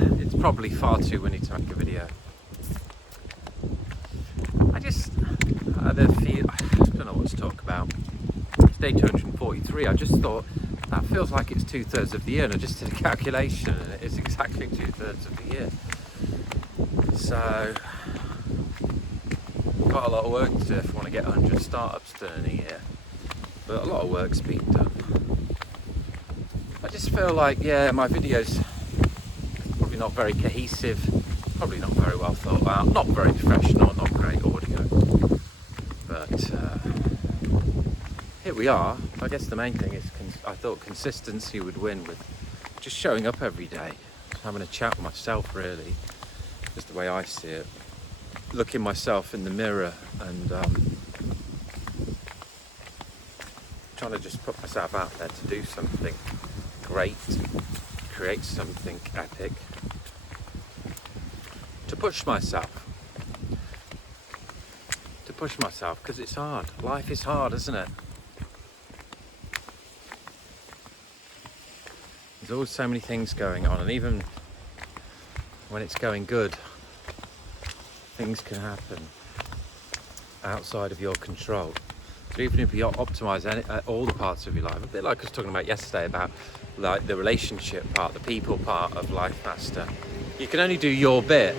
it's probably far too windy to make a video. I had a feel, I don't know what to talk about. It's day 243. I just thought that feels like it's 2/3 of the year, and I just did a calculation and it is exactly 2/3 of the year. So got a lot of work to do if I want to get 100 startups done in a year, but a lot of work's been done. I just feel like, yeah, my videos probably not very cohesive, probably not very well thought out, not very professional, not great audio, but here we are. I guess the main thing is I thought consistency would win with just showing up every day, having a chat with myself, really, is the way I see it. Looking myself in the mirror and trying to just put myself out there to do something great, create something epic, to push myself, because it's hard. Life is hard, isn't it? There's always so many things going on, and even when it's going good, things can happen outside of your control. So even if you optimize all the parts of your life, a bit like I was talking about yesterday about like the relationship part, the people part of Life Master, you can only do your bit.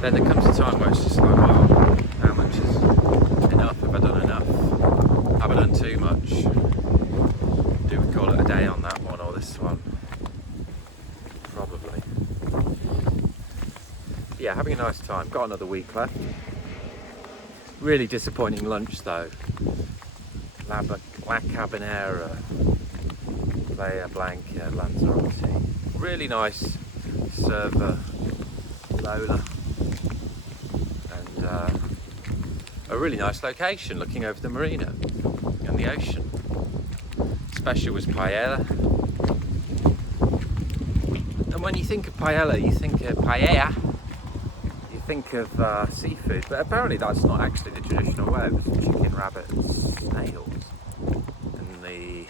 Then there comes a time where it's just like, well, how much is enough? Have I done enough? Have I done too much? Do we call it a day on that one or this one? Probably. Yeah, having a nice time. Got another week left. Really disappointing lunch though. La Cabinera, Playa Blanca, Lanzarote. Really nice server, Lola. And a really nice location looking over the marina and the ocean. Special was paella. And when you think of paella, you think of paella. Think of seafood, but apparently that's not actually the traditional way. It was chicken, rabbit, and snails, and the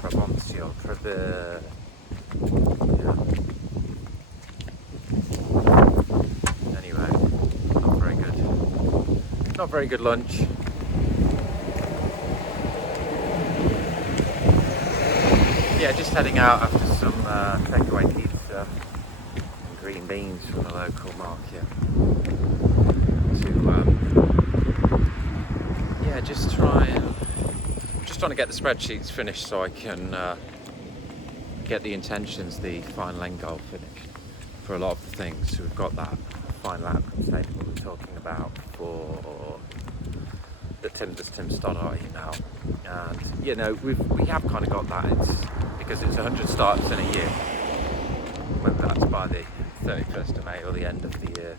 Provencio, anyway, not very good lunch. Yeah, just heading out after some takeaway pizza and green beans from the local market to just trying to get the spreadsheets finished so I can get the intentions, the final end goal finished for a lot of the things. So we've got that final outcome statement we were talking about for the Tim Stoddart email, and you know we have kind of got that. It's because it's 100 startups in a year, whether that's by the 31st of May or the end of the year.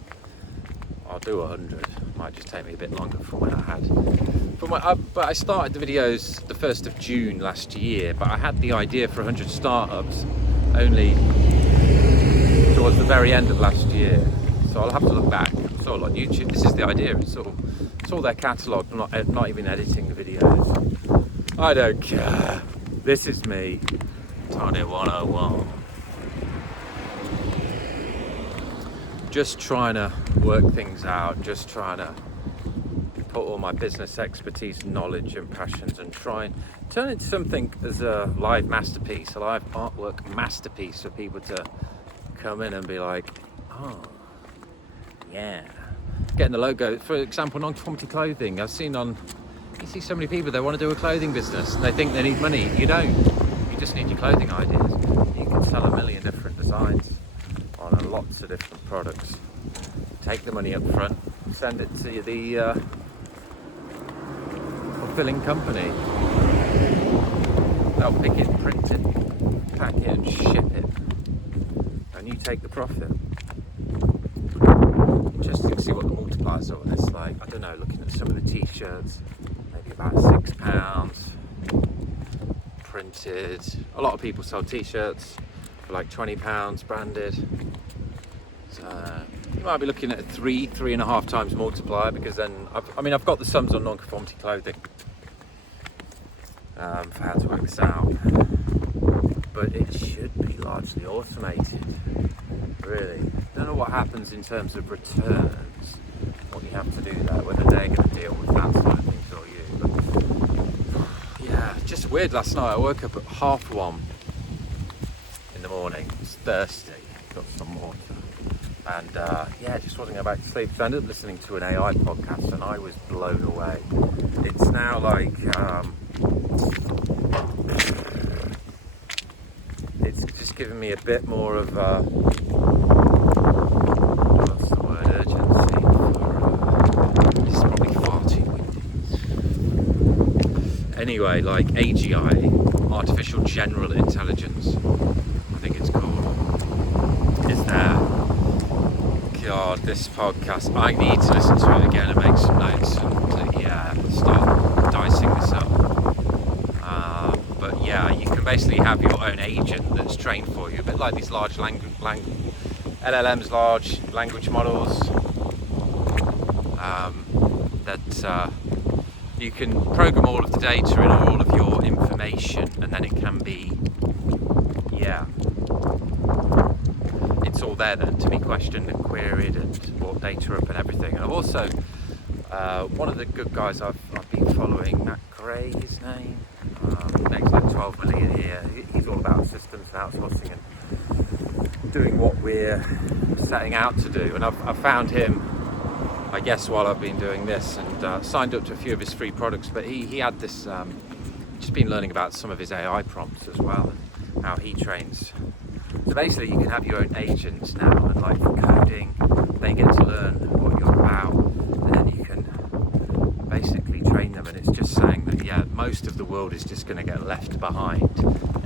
I'll do 100. Might just take me a bit longer from when I had. But I started the videos the 1st of June last year, but I had the idea for 100 startups only towards the very end of last year. So I'll have to look back. It's all on YouTube. This is the idea. It's all their catalogue. I'm not even editing the videos. I don't care. This is me. Tony 101. Just trying to work things out. Just trying to put all my business expertise, knowledge, and passions, and try and turn it into something as a live masterpiece, a live artwork masterpiece for people to come in and be like, oh, yeah. Getting the logo, for example, non-conformity clothing. You see so many people, they want to do a clothing business and they think they need money. You don't. You just need your clothing ideas. You can sell a million different designs on lots of different products. Take the money up front, send it to the fulfilling company. They'll pick it, print it, pack it and ship it. And you take the profit. Interesting to see what the multipliers are on this. Like, I don't know, looking at some of the t-shirts, maybe about £6 printed. A lot of people sell t-shirts for like £20 branded. So you might be looking at a 3.5 times multiplier, because then I've got the sums on non-conformity clothing for how to work this out, but it should be largely automated, really. I don't know what happens in terms of returns, what you have to do there, whether they're going to deal with that sort of things or you. But yeah, just weird. Last night I woke up at 1:30 in the morning, was thirsty, got some water, and just wasn't going back to sleep. So I ended up listening to an AI podcast and I was blown away. It's now like it's just given me a bit more of what's the word, urgency for this is probably far too windy. Anyway, like AGI, Artificial General Intelligence, I think it's called, is there. God, this podcast, I need to listen to it again and make some notes and start dicing this up. But yeah, you can basically have your own agent that's trained for you, a bit like these large LLMs, large language models, that you can program all of the data and all of your information, and then it can be, it's all there then to be questioned and queried and brought data up and everything. And I've also, one of the good guys I've been following, Matt Gray, his name, makes like 12 million a year. He's all about systems and outsourcing and doing what we're setting out to do. And I've found him, I guess, while I've been doing this, and signed up to a few of his free products. But he had this, just been learning about some of his AI prompts as well, and how he trains. So basically you can have your own agents now, and like for coding, they get to learn what you're about, and then you can basically train them. And it's just saying that most of the world is just going to get left behind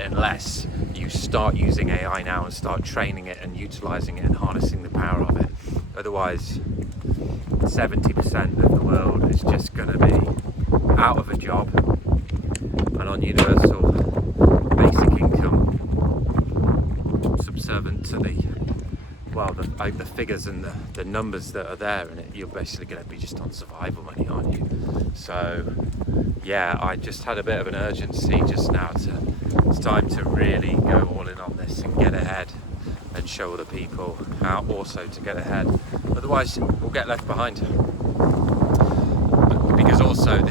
unless you start using AI now and start training it and utilizing it and harnessing the power of it. Otherwise 70% of the world is just going to be out of a job and on universal basic income, subservient to the figures and the numbers that are there, and you're basically going to be just on survival money, aren't you? So I just had a bit of an urgency just now it's time to really go all in on this and get ahead and show other people how also to get ahead. Otherwise we'll get left behind. Because also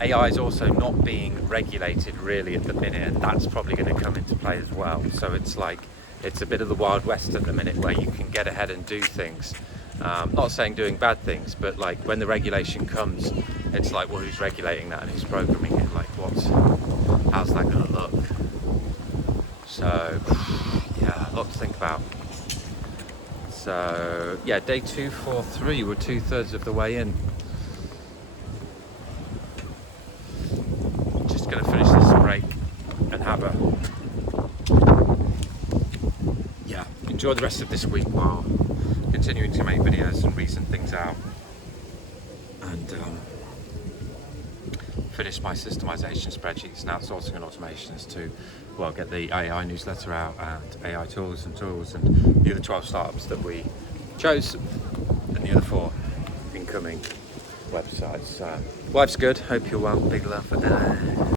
AI is also not being regulated really at the minute, and that's probably going to come into play as well. So it's a bit of the Wild West at the minute where you can get ahead and do things. Not saying doing bad things, but like when the regulation comes, it's like, well, who's regulating that and who's programming it? Like how's that going to look? So a lot to think about. So day 243, we're 2/3 of the way in. Just going to finish this break and have enjoy the rest of this week while continuing to make videos and reason things out, and finish my systemization spreadsheets and outsourcing and automations to get the AI newsletter out, and AI tools and the other 12 startups that we chose, and the other 4 incoming websites. Life's good, hope you're well. Big love for dinner.